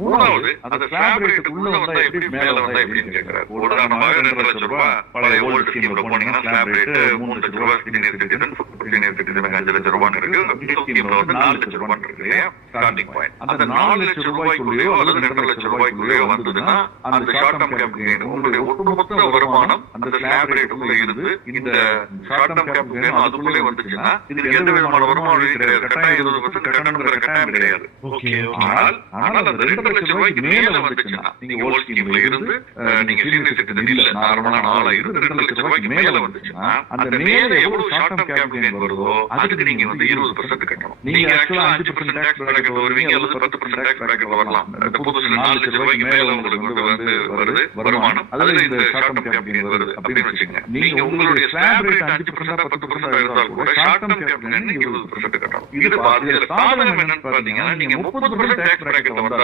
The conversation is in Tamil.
மூணாவது அந்த ஸ்லாப் ரேட்டுக்கு உள்ள வந்தா எப்படி மேல வந்தா எப்படின்னு கேட்கிறாரு. உதாரணமாக 2 லட்சம் ரூபாய் பழைய ஓல்டு ஸ்கீம்ல போனீங்கன்னா ஸ்லாப் ரேட் 3 லட்சம் ரூபாய் சீனியர் சிட்டிசன் 5 லட்சம் ரூபாய் இருக்கு. நியூ ஸ்கீம்ல வந்து 4 லட்சம் ரூபாய் இருக்கு இல்லையா ஸ்டார்டிங் பாயிண்ட். அந்த 4 லட்சம் ரூபாய்க்குள்ளேயோ அல்லது 2 லட்சம் ரூபாய்க்குள்ளேயோ வந்ததுன்னா அந்த ஷார்ட் டர்ம் கேபிட்டல் கெயின் உங்களுடைய ஒட்டுமொத்த வருமானம் அந்த ஸ்லாப் ரேட்டுக்குள்ள இருந்து இந்த ஷார்ட் டர்ம் கேபிட்டல் கெயின் அதுக்குள்ளே வந்துச்சுன்னா இதுக்கு எந்த விதமான வருமானம் கிடையாது. கட்டாயம் 20% கட்டணங்கிற கட்டாயம் கிடையாது. ஆனால் அந்த 2 லட்சம் ரூபாய்க்கு மேல வந்துச்சுன்னா நீங்க ஓல்ட் ஸ்கீம்ல இருந்து நீங்க சீனியர் சிட்டிசன் இல்ல நார்மலான ஆளா இருந்து 2 லட்சம் ரூபாய்க்கு மேல வந்துச்சுன்னா அந்த மேல எவ்வளவு ஷார்ட் டர்ம் கேபிட்டல் கெயின் வருதோ அதுக்கு நீங்க வந்து 20% கட்டணும். நீங்க ஆக்சுவலா 5% டாக்ஸ் பிராக்கெட் வருவீங்க அல்லது 10% டாக்ஸ் பிராக்கெட் வரலாம். புதுசு 4 லட்சம் ரூபாய்க்கு மேல உங்களுக்கு வந்து வருது வருமானம் அதுல இந்த ஷார்ட் டர்ம் கேபிட்டல் கெயின் வருது அப்படின்னு வச்சுக்கோங்க. நீங்க உங்களுடைய ஸ்லாப் ரேட் 5% 10% இருந்தால் கூட ஷார்ட் டர்ம் கேபிட்டல் கெயின் 20% கட்டணும். இது சாதகம் என்னன்னு பாத்தீங்கன்னா நீங்க 30% டாக்ஸ் பிராக்கெட்ல வந்தால்